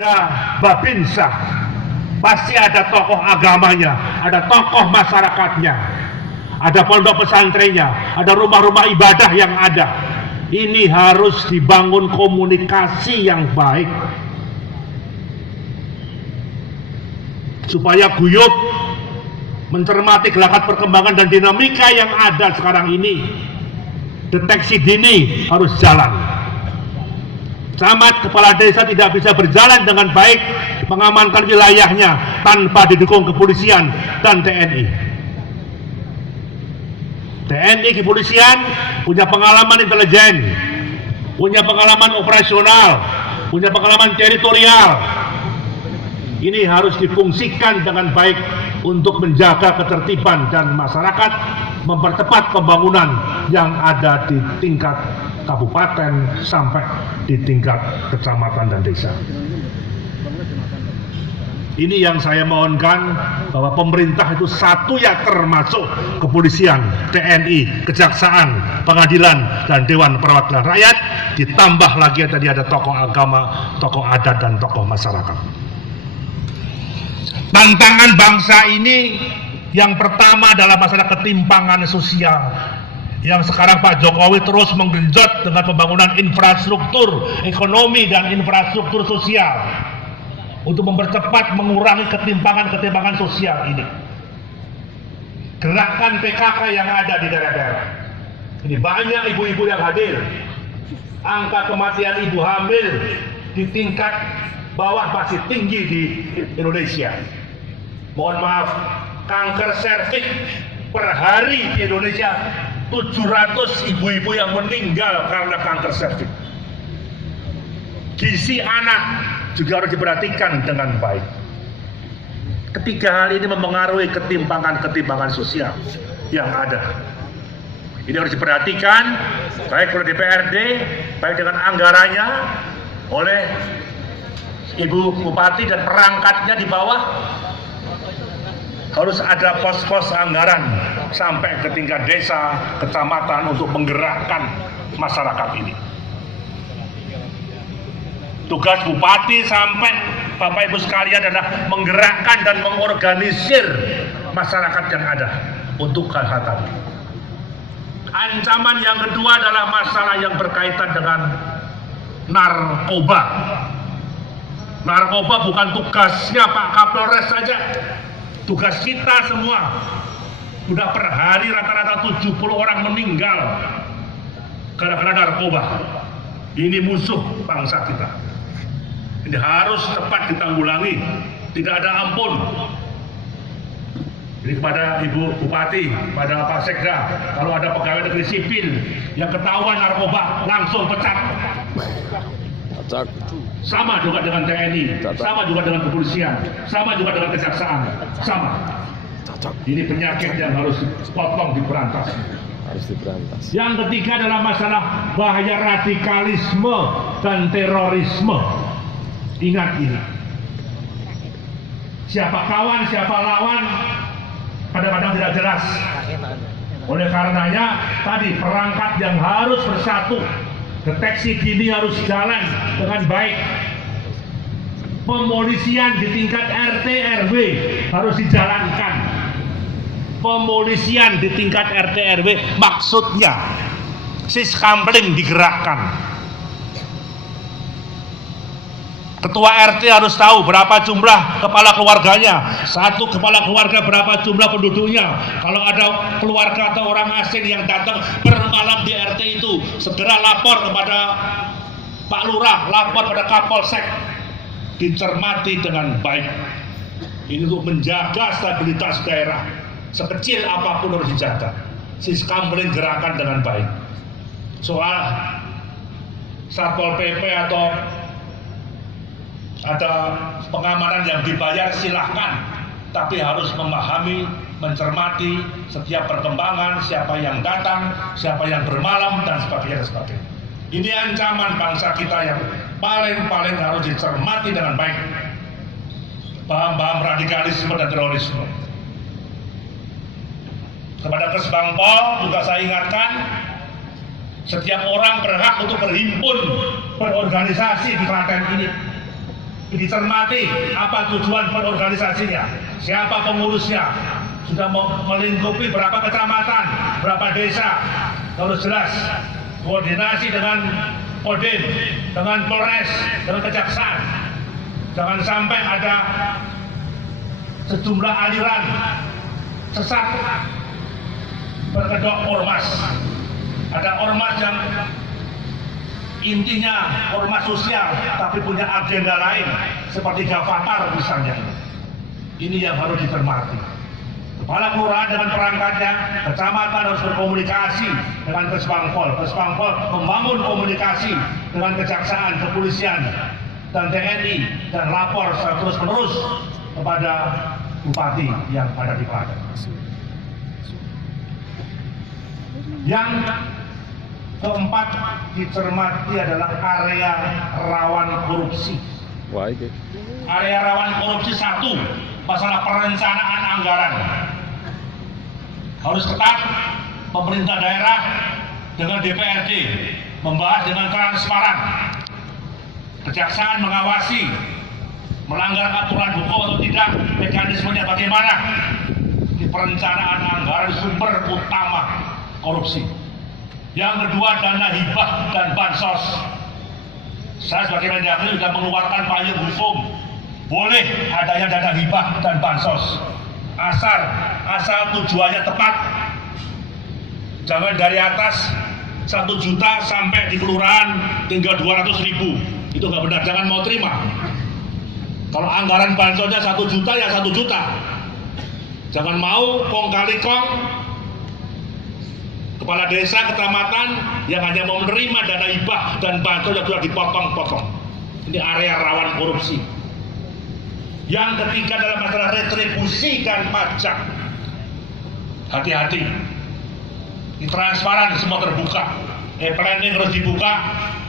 Ada Babinsa, pasti ada tokoh agamanya, ada tokoh masyarakatnya, ada pondok pesantrennya, ada rumah-rumah ibadah yang ada. Ini harus dibangun komunikasi yang baik supaya guyup mencermati gelagat perkembangan dan dinamika yang ada sekarang ini. Deteksi dini harus jalan. Camat kepala desa tidak bisa berjalan dengan baik mengamankan wilayahnya tanpa didukung kepolisian dan TNI. TNI kepolisian punya pengalaman intelijen, punya pengalaman operasional, punya pengalaman teritorial. Ini harus difungsikan dengan baik untuk menjaga ketertiban dan masyarakat, mempercepat pembangunan yang ada di tingkat kabupaten sampai di tingkat kecamatan dan desa. Ini yang saya mohonkan, bahwa pemerintah itu satu ya, termasuk kepolisian, TNI, kejaksaan, pengadilan, dan Dewan Perwakilan Rakyat, ditambah lagi tadi ada tokoh agama, tokoh adat, dan tokoh masyarakat. Tantangan bangsa ini yang pertama adalah masalah ketimpangan sosial, yang sekarang Pak Jokowi terus menggenjot dengan pembangunan infrastruktur ekonomi dan infrastruktur sosial untuk mempercepat mengurangi ketimpangan sosial ini. Gerakan PKK yang ada di daerah-daerah ini, banyak ibu-ibu yang hadir. Angka kematian ibu hamil di tingkat bawah masih tinggi di Indonesia. Mohon maaf, kanker serviks per hari di Indonesia 700 ibu-ibu yang meninggal karena kanker serviks. Gizi anak juga harus diperhatikan dengan baik. Ketiga hal ini mempengaruhi ketimpangan sosial yang ada. Ini harus diperhatikan baik oleh DPRD, baik dengan anggarannya, oleh Ibu Bupati dan perangkatnya di bawah. Harus ada pos-pos anggaran sampai ke tingkat desa, kecamatan untuk menggerakkan masyarakat ini. Tugas Bupati sampai Bapak Ibu sekalian adalah menggerakkan dan mengorganisir masyarakat yang ada untuk hal-hal tadi. Ancaman yang kedua adalah masalah yang berkaitan dengan narkoba. Narkoba bukan tugasnya Pak Kapolres saja, tugas kita semua. Sudah per hari rata-rata 70 orang meninggal gara-gara narkoba. Ini musuh bangsa kita. Ini harus cepat ditanggulangi, tidak ada ampun. Jadi kepada Ibu Bupati, pada Pak Sekda, kalau ada pegawai negeri sipil yang ketahuan narkoba, langsung pecat. Sama juga dengan TNI, sama juga dengan kepolisian, sama juga dengan kejaksaan, sama. Ini penyakit yang harus potong, diberantas. Yang ketiga adalah masalah bahaya radikalisme dan terorisme. Ingat ini. Siapa kawan, siapa lawan, kadang-kadang tidak jelas. Oleh karenanya tadi perangkat yang harus bersatu. Deteksi dini harus jalan dengan baik. Pemolisian di tingkat RT RW harus dijalankan. Pemolisian di tingkat RT RW maksudnya siskamling digerakkan. Ketua RT harus tahu berapa jumlah kepala keluarganya. Satu kepala keluarga berapa jumlah penduduknya. Kalau ada keluarga atau orang asing yang datang bermalam di RT itu, segera lapor kepada Pak Lurah, lapor pada Kapolsek. Dicermati dengan baik. Ini untuk menjaga stabilitas daerah. Sekecil apapun harus dijaga. Siskamling gerakan dengan baik. Soal Satpol PP atau ada pengamanan yang dibayar, silahkan, tapi harus memahami, mencermati setiap perkembangan, siapa yang datang, siapa yang bermalam, dan sebagainya. Ini ancaman bangsa kita yang paling harus dicermati dengan baik. Paham-paham radikalisme dan terorisme. Kepada Kesbangpol juga saya ingatkan, setiap orang berhak untuk berhimpun, berorganisasi di Klaten ini. dicermati apa tujuan perorganisasinya, siapa pengurusnya, sudah melingkupi berapa kecamatan, berapa desa, harus jelas, koordinasi dengan Kodim, dengan Polres, dengan Kejaksaan. Jangan sampai ada sejumlah aliran sesat berkedok ormas. Ada ormas yang intinya ormas sosial tapi punya agenda lain seperti Gavatar misalnya. Ini yang harus dicermati. Kepala kelurahan dengan perangkatnya, kecamatan harus berkomunikasi dengan Kesbangpol membangun komunikasi dengan kejaksaan, kepolisian, dan TNI, dan lapor terus menerus kepada bupati yang ada di Klaten. Yang keempat dicermati adalah area rawan korupsi. Area rawan korupsi satu, masalah perencanaan anggaran. Harus ketat, pemerintah daerah dengan DPRD membahas dengan transparan. Kejaksaan mengawasi, melanggar aturan hukum atau tidak, mekanismenya bagaimana. Di perencanaan anggaran sumber utama korupsi. Yang kedua, dana hibah dan bansos. Saya sebagai Mendagri sudah mengeluarkan payung hukum. Boleh adanya dana hibah dan bansos. Asal tujuannya tepat. Jangan dari atas 1 juta sampai di kelurahan tinggal 200.000. Itu nggak benar, jangan mau terima. Kalau anggaran bansosnya 1 juta ya 1 juta. Jangan mau kong kali kong kepala desa, kecamatan yang hanya mau menerima dana hibah dan bansos yang sudah dipotong-potong. Ini area rawan korupsi. Yang ketiga adalah masalah retribusikan pajak. Hati-hati. Ini transparan, semua terbuka. Planning harus dibuka,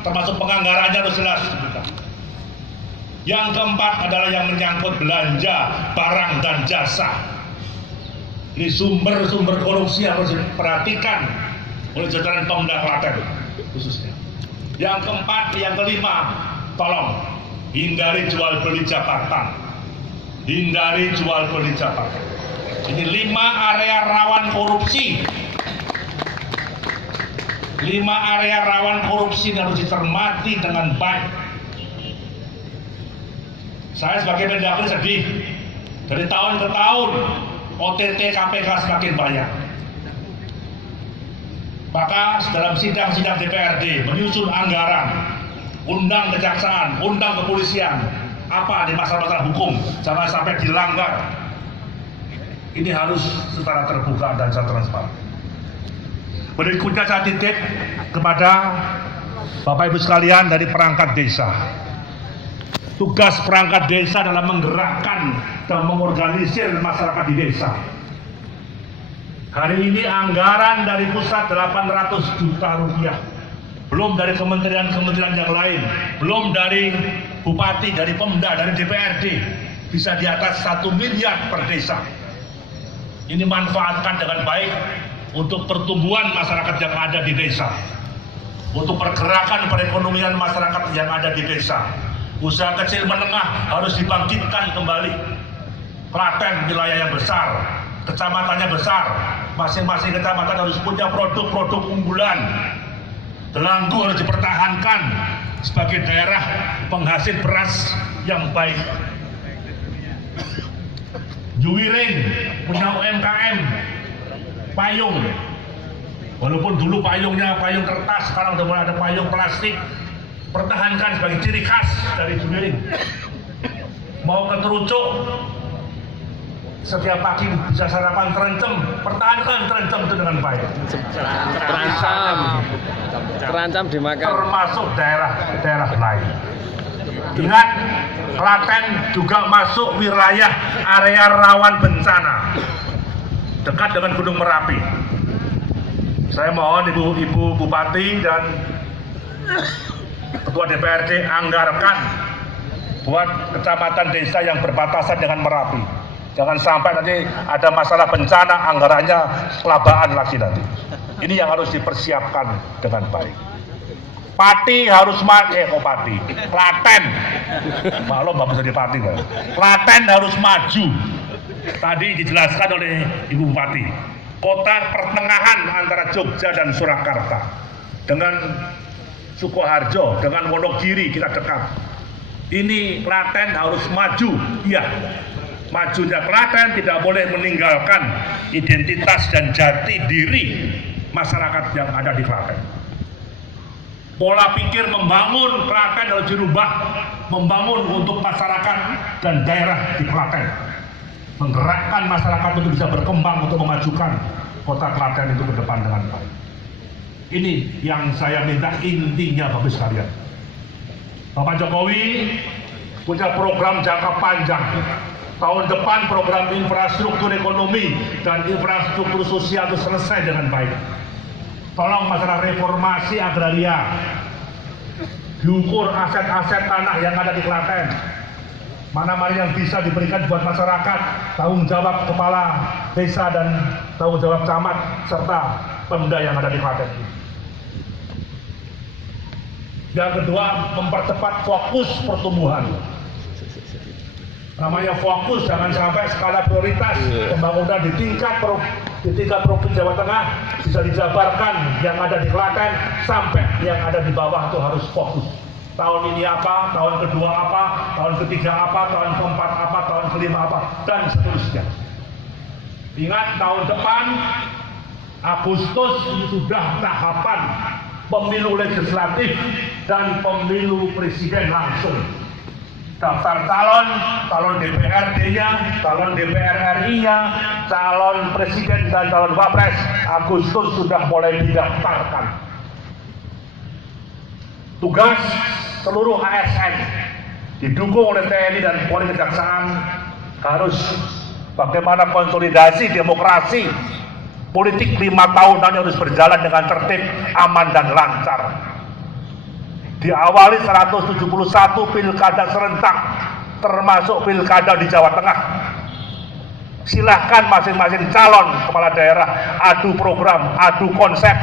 termasuk penganggarannya harus jelas dibuka. Yang keempat adalah yang menyangkut belanja barang dan jasa. Ini sumber-sumber korupsi yang harus diperhatikan oleh jajaran Pemda Klaten khususnya. Yang keempat, yang kelima, tolong hindari jual beli jabatan. Hindari jual beli jabatan. Ini 5 area rawan korupsi. 5 area rawan korupsi yang harus dicermati dengan baik. Saya sebagai Mendagri sedih. Dari tahun ke tahun OTT KPK semakin banyak. Maka dalam sidang-sidang DPRD menyusun anggaran, undang kejaksaan, undang kepolisian, apa di masalah-masalah hukum, jangan sampai dilanggar. Ini harus secara terbuka dan secara transparan. Berikutnya saya titip kepada Bapak Ibu sekalian dari perangkat desa. Tugas perangkat desa adalah menggerakkan dan mengorganisir masyarakat di desa. Hari ini anggaran dari pusat 800 juta rupiah. Belum dari kementerian-kementerian yang lain. Belum dari bupati, dari Pemda, dari DPRD. Bisa di atas 1 miliar per desa. Ini manfaatkan dengan baik untuk pertumbuhan masyarakat yang ada di desa. Untuk pergerakan perekonomian masyarakat yang ada di desa. Usaha kecil menengah harus dibangkitkan kembali. Klaten wilayah yang besar, kecamatannya besar, masing-masing kecamatan harus punya produk-produk unggulan. Delanggu harus dipertahankan sebagai daerah penghasil beras yang baik. Juwiring punya UMKM payung, walaupun dulu payungnya payung kertas, sekarang sudah mulai ada payung plastik. Pertahankan sebagai ciri khas dari Juwiring. Mau ke Terucuk, setiap pagi bisa sarapan terencem, pertahankan terencem itu dengan baik. Terancam dimakan. Termasuk daerah lain. Ingat, Klaten juga masuk wilayah area rawan bencana, dekat dengan Gunung Merapi. Saya mohon Ibu Bupati dan Ketua DPRD anggarkan buat kecamatan desa yang berbatasan dengan Merapi. Jangan sampai nanti ada masalah bencana, anggarannya kelabaan lagi nanti. Ini yang harus dipersiapkan dengan baik. Pati harus Pati. Klaten. Maklum Bapak bisa di Pati, Pak. Klaten harus maju. Tadi dijelaskan oleh Ibu Bupati. Kota pertengahan antara Jogja dan Surakarta. Dengan Sukoharjo, dengan Wonogiri kita dekat. Ini Klaten harus maju. Iya. Majunya Klaten tidak boleh meninggalkan identitas dan jati diri masyarakat yang ada di Klaten. Pola pikir membangun Klaten harus dirubah, membangun untuk masyarakat dan daerah di Klaten, menggerakkan masyarakat untuk bisa berkembang untuk memajukan kota Klaten itu ke depan dengan baik. Ini yang saya minta intinya Bapak sekalian. Bapak Jokowi punya program jangka panjang. Tahun depan program infrastruktur ekonomi dan infrastruktur sosial itu selesai dengan baik. Tolong masalah reformasi agraria, diukur aset-aset tanah yang ada di Klaten, mana-mana yang bisa diberikan buat masyarakat, tanggung jawab kepala desa dan tanggung jawab camat serta Pemda yang ada di Klaten. Yang kedua, mempercepat fokus pertumbuhan. Namanya fokus, jangan sampai skala prioritas pembangunan di tingkat Provinsi Jawa Tengah bisa dijabarkan yang ada di Klaten sampai yang ada di bawah itu harus fokus. Tahun ini apa, tahun kedua apa, tahun ketiga apa, tahun keempat apa, tahun kelima apa, dan seterusnya. Ingat, tahun depan Agustus ini sudah tahapan pemilu legislatif dan pemilu presiden langsung. Daftar calon DPRD-nya, calon DPR RI-nya, calon presiden dan calon wapres Agustus sudah mulai didaftarkan. Tugas seluruh ASN didukung oleh TNI dan Polri Kejaksaan harus bagaimana konsolidasi demokrasi politik 5 tahunan harus berjalan dengan tertib, aman dan lancar. Diawali 171 pilkada serentak, termasuk pilkada di Jawa Tengah. Silahkan masing-masing calon kepala daerah adu program, adu konsep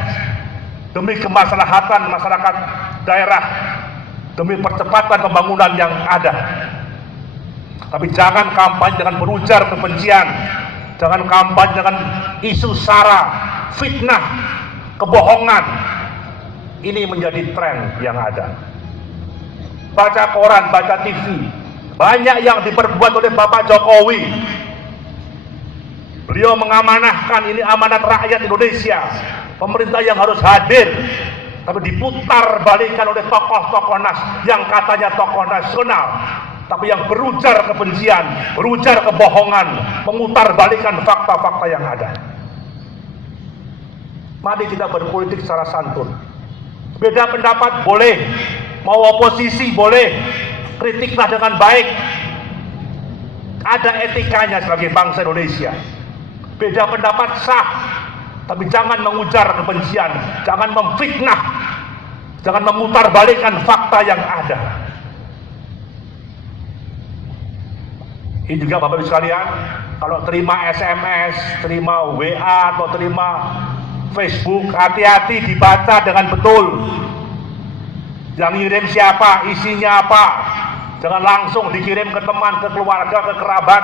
demi kemaslahatan masyarakat daerah, demi percepatan pembangunan yang ada. Tapi jangan kampanye dengan berujar kebencian, jangan kampanye dengan isu sara, fitnah, kebohongan. Ini menjadi tren yang ada. Baca koran, baca TV, banyak yang diperbuat oleh Bapak Jokowi. Beliau mengamanahkan, ini amanat rakyat Indonesia, pemerintah yang harus hadir, tapi diputar balikan oleh tokoh-tokoh yang katanya tokoh nasional, tapi yang berujar kebencian, berujar kebohongan, memutar balikan fakta-fakta yang ada. Mari kita berpolitik secara santun. Beda pendapat boleh, mau oposisi boleh, kritiklah dengan baik. Ada etikanya sebagai bangsa Indonesia. Beda pendapat sah, tapi jangan mengujar kebencian, jangan memfitnah, jangan memutarbalikkan fakta yang ada. Ini juga Bapak Ibu sekalian, kalau terima SMS, terima WA atau terima Facebook, hati-hati dibaca dengan betul. Yang ngirim siapa, isinya apa. Jangan langsung dikirim ke teman, ke keluarga, ke kerabat.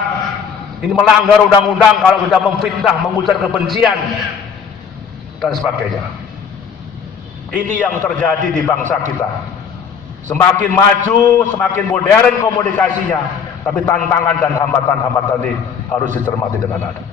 Ini melanggar undang-undang kalau sudah memfitnah, mengujar kebencian dan sebagainya. Ini yang terjadi di bangsa kita. Semakin maju, semakin modern komunikasinya, tapi tantangan dan hambatan-hambatan ini harus dicermati dengan adil.